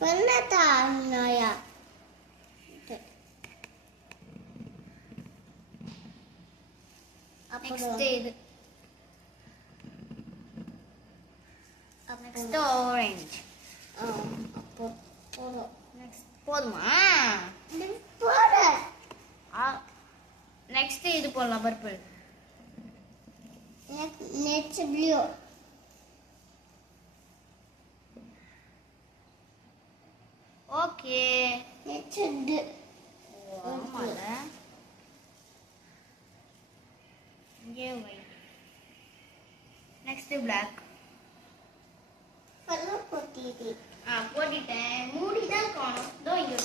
சொன்னதா நாயா நெக்ஸ்ட் இது நெக்ஸ்ட் ஆரஞ்சு. அப்போ போதும். நெக்ஸ்ட் போதுமா? போட நெக்ஸ்ட் இது போடலாம் purple. Next blue. Okay next ஆமால இங்கே ஒயிட். Next black. கலர் போட்டிட்டு போட்டுட்டேன். மூடி தான் காணும். இதோ இங்க